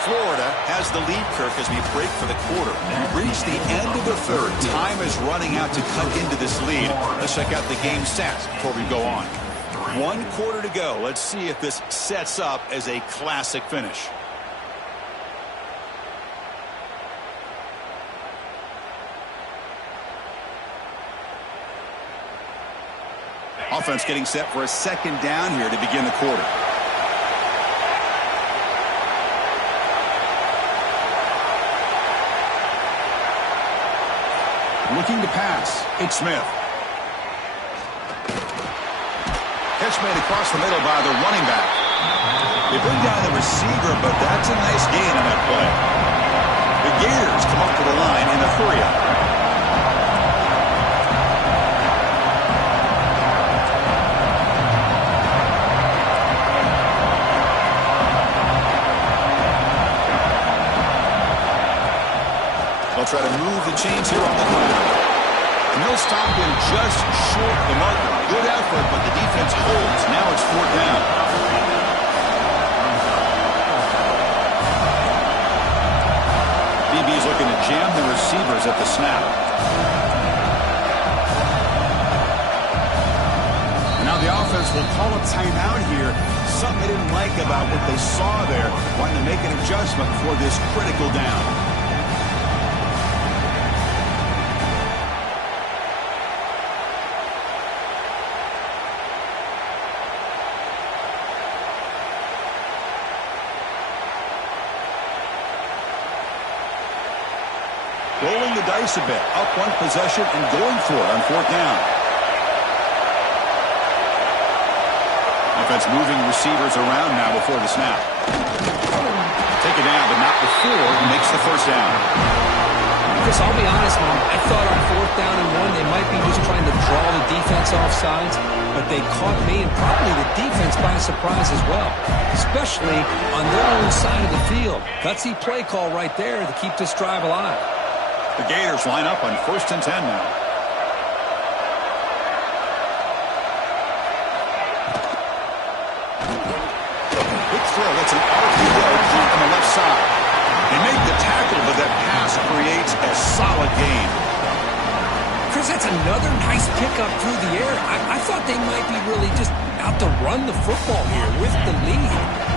Florida has the lead, Kirk, as we break for the quarter. We've reached the end of the third. Time is running out to cut into this lead. Let's check out the game stats before we go on. 1 quarter to go. Let's see if this sets up as a classic finish. Offense getting set for a second down here to begin the quarter. Looking to pass. It's Smith. Catch made across the middle by the running back. They bring down the receiver, but that's a nice gain on that play. The Gators come up to the line in a hurry-up. They'll try to move the chains here on the ground. And they'll stop him just short of the marker. Good effort, but the defense holds. Now it's 4th down. DB's looking to jam the receivers at the snap. And now the offense will call a timeout here. Something they didn't like about what they saw there. Wanting to make an adjustment for this critical down. Rolling the dice a bit, up 1 possession and going for it on 4th down. Offense moving receivers around now before the snap. Take it down, but not before he makes the first down. Chris, I'll be honest, man. I thought on 4th down and 1, they might be just trying to draw the defense off sides, but they caught me and probably the defense by surprise as well, especially on their own side of the field. Gutsy play call right there to keep this drive alive. The Gators line up on 1st and 10 now. Big throw. That's an RPO deep on the left side. They make the tackle, but that pass creates a solid gain. Chris, that's another nice pickup through the air. I thought they might be really just out to run the football here with the lead.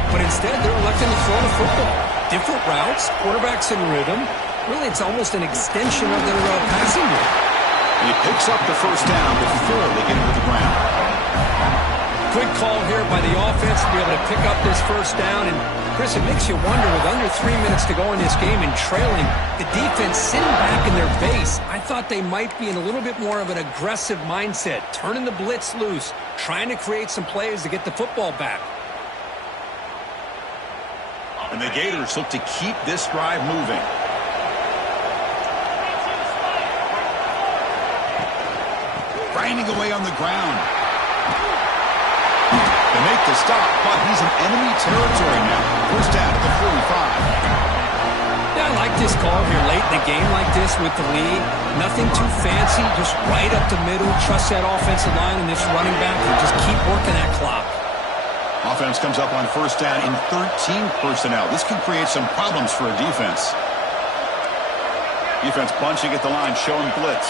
But instead, they're electing to throw the football. Different routes, quarterbacks in rhythm. Really, it's almost an extension of their passing game. He picks up the first down before they get him to the ground. Good call here by the offense to be able to pick up this first down. And, Chris, it makes you wonder, with under 3 minutes to go in this game and trailing, the defense sitting back in their base. I thought they might be in a little bit more of an aggressive mindset, turning the blitz loose, trying to create some plays to get the football back. And the Gators look to keep this drive moving. Grinding away on the ground. They make the stop, but he's in enemy territory now. First down at the 45. Yeah, I like this call here late in the game like this with the lead. Nothing too fancy, just right up the middle. Trust that offensive line and this running back and just keep working that clock. Offense comes up on first down in 13 personnel. This can create some problems for a defense. Defense bunching at the line, showing blitz.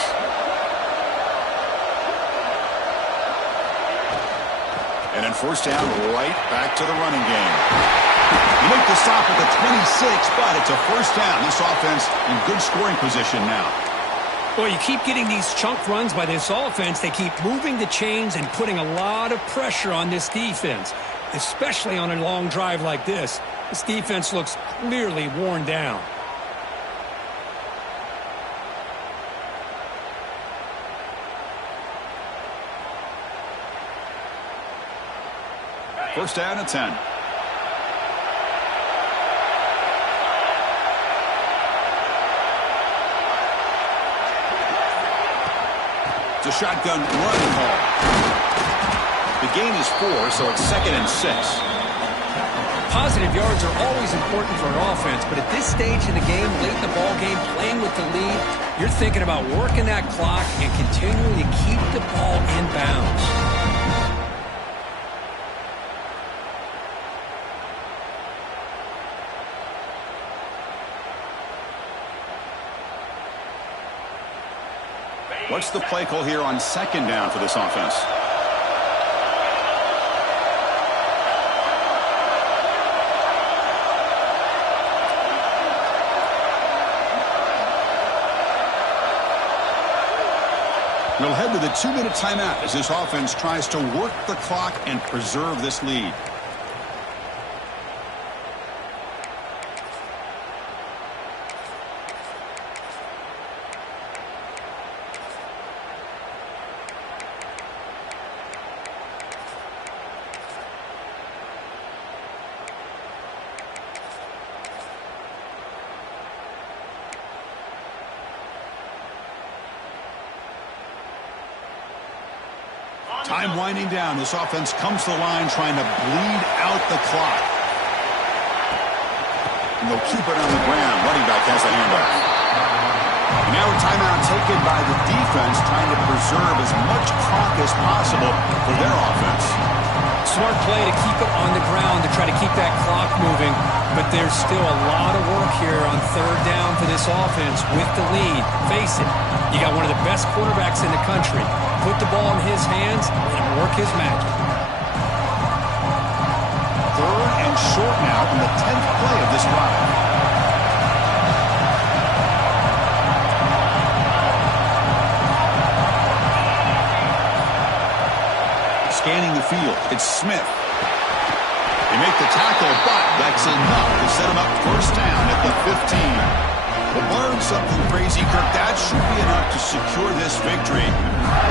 And then first down, right back to the running game. You make the stop at the 26, but it's a first down. This offense in good scoring position now. Well, you keep getting these chunk runs by this offense. They keep moving the chains and putting a lot of pressure on this defense, especially on a long drive like this. This defense looks clearly worn down. First down at 10. It's a shotgun run call. The gain is 4, so it's 2nd and 6. Positive yards are always important for an offense, but at this stage in the game, late in the ball game, playing with the lead, you're thinking about working that clock and continuing to keep the ball in bounds. What's the play call here on 2nd down for this offense? We'll head to the 2-minute timeout as this offense tries to work the clock and preserve this lead. Time winding down. This offense comes to the line trying to bleed out the clock. And they'll keep it on the ground. Running back has the handoff. And now a timeout taken by the defense trying to preserve as much clock as possible for their offense. Smart play to keep it on the ground to try to keep that clock moving. But there's still a lot of work here on 3rd down for this offense with the lead. Face it, you got one of the best quarterbacks in the country. Put the ball in his hands and work his magic. 3rd and short now in the 10th play of this drive. Scanning the field, it's Smith. They make the tackle, but that's enough to set him up first down at the 15. But barring something crazy, Kirk, that should be enough to secure this victory.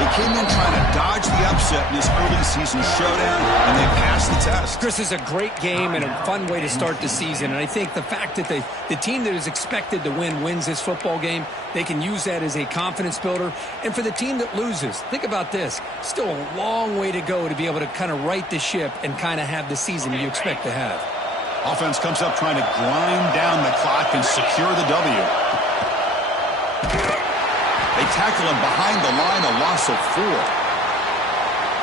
They came in trying to dodge the upset in this early season showdown, and they passed the test. Chris, is a great game and a fun way to start the season. And I think the fact that the team that is expected to win wins this football game, they can use that as a confidence builder. And for the team that loses, think about this. Still a long way to go to be able to kind of right the ship and kind of have the season you expect to have. Offense comes up trying to grind down the clock and secure the W. They tackle him behind the line, a loss of 4.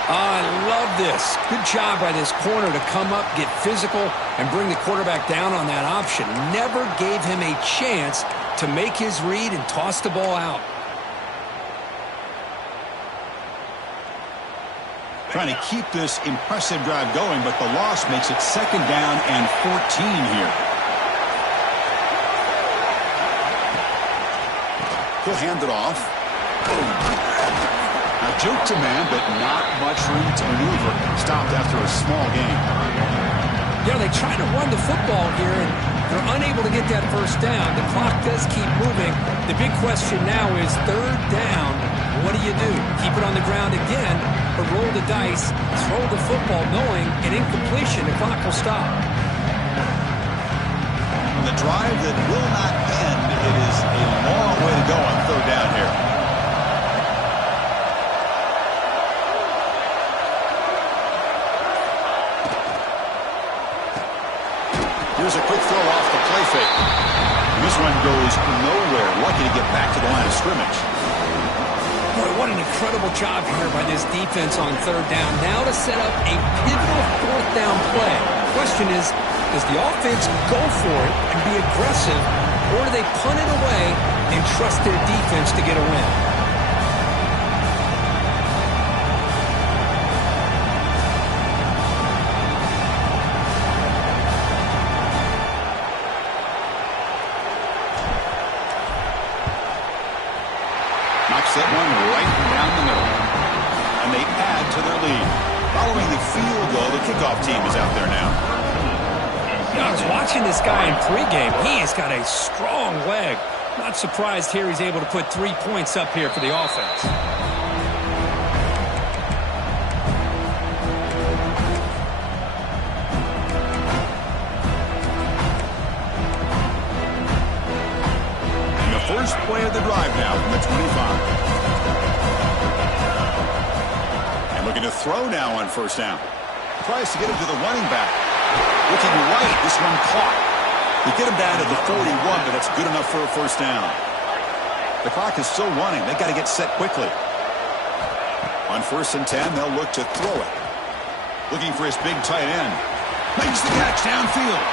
I love this. Good job by this corner to come up, get physical, and bring the quarterback down on that option. Never gave him a chance to make his read and toss the ball out. Trying to keep this impressive drive going, but the loss makes it 2nd down and 14 here. He'll hand it off. Now juke to man, but not much room to maneuver. Stopped after a small gain. Yeah, they try to run the football here, and they're unable to get that first down. The clock does keep moving. The big question now is 3rd down. What do you do? Keep it on the ground again, or roll the dice, throw the football, knowing an incompletion, the clock will stop. On the drive that will not end, it is a long way to go on 3rd down here. Here's a quick throw off the play fake. And this one goes nowhere. Lucky to get back to the line of scrimmage. Boy, what an incredible job here by this defense on third down. Now to set up a pivotal fourth down play. Question is, does the offense go for it and be aggressive, or do they punt it away and trust their defense to get a win? Knocks that one right down the middle. And they add to their lead. Following the field goal, the kickoff team is out there now. I was watching this guy in pregame. He has got a strong leg. Not surprised here he's able to put 3 points up here for the offense. And the first play of the drive now from the 25. And looking to throw now on first down. Tries to get him to the running back. Looking right, this one caught. They get him down to the 41, but that's good enough for a first down. The clock is still running. They've got to get set quickly. On 1st and 10, they'll look to throw it. Looking for his big tight end. Makes the catch downfield.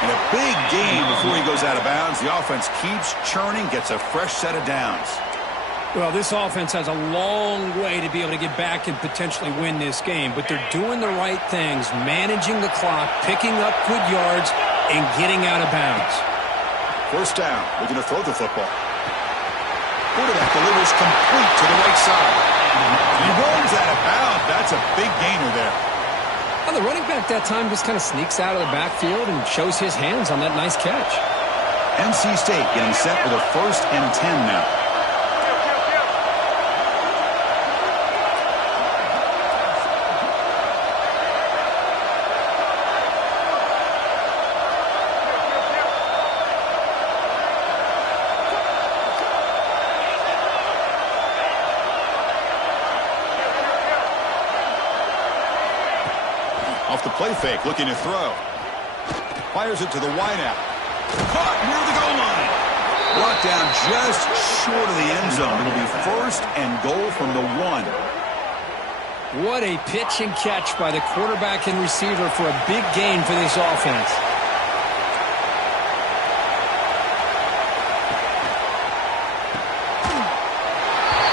And a big gain before he goes out of bounds. The offense keeps churning, gets a fresh set of downs. Well, this offense has a long way to be able to get back and potentially win this game, but they're doing the right things, managing the clock, picking up good yards, and getting out of bounds. First down, looking to throw the football. Quarterback delivers complete to the right side. He rolls out of bounds. That's a big gainer there. Well, the running back that time just kind of sneaks out of the backfield and shows his hands on that nice catch. NC State getting set for the 1st and 10 now. Off the play fake, looking to throw. Fires it to the wideout. Caught near the goal line. Brought down just short of the end zone. It'll be 1st and goal from the 1. What a pitch and catch by the quarterback and receiver for a big gain for this offense.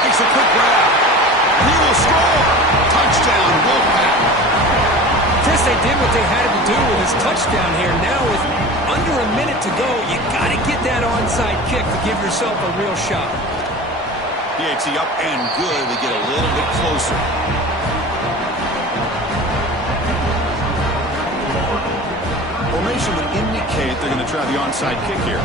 Makes a quick grab. He will score. Touchdown, Wolfpack. Chris, they did what they had to do with his touchdown here. Now with under a minute to go, you got to get that onside kick to give yourself a real shot. PAT up and good. They get a little bit closer. Formation would indicate they're going to try the onside kick here.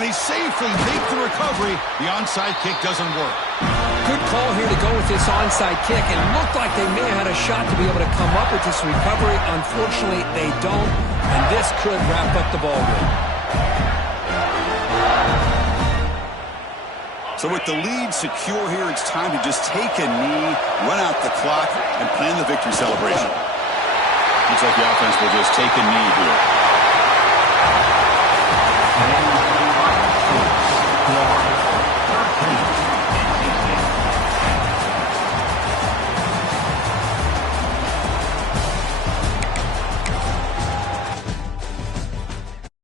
They safely make the recovery. The onside kick doesn't work. Good call here to go with this onside kick. It looked like they may have had a shot to be able to come up with this recovery. Unfortunately, they don't, and this could wrap up the ball game. So with the lead secure here, it's time to just take a knee, run out the clock, and plan the victory celebration. Looks like the offense will just take a knee here.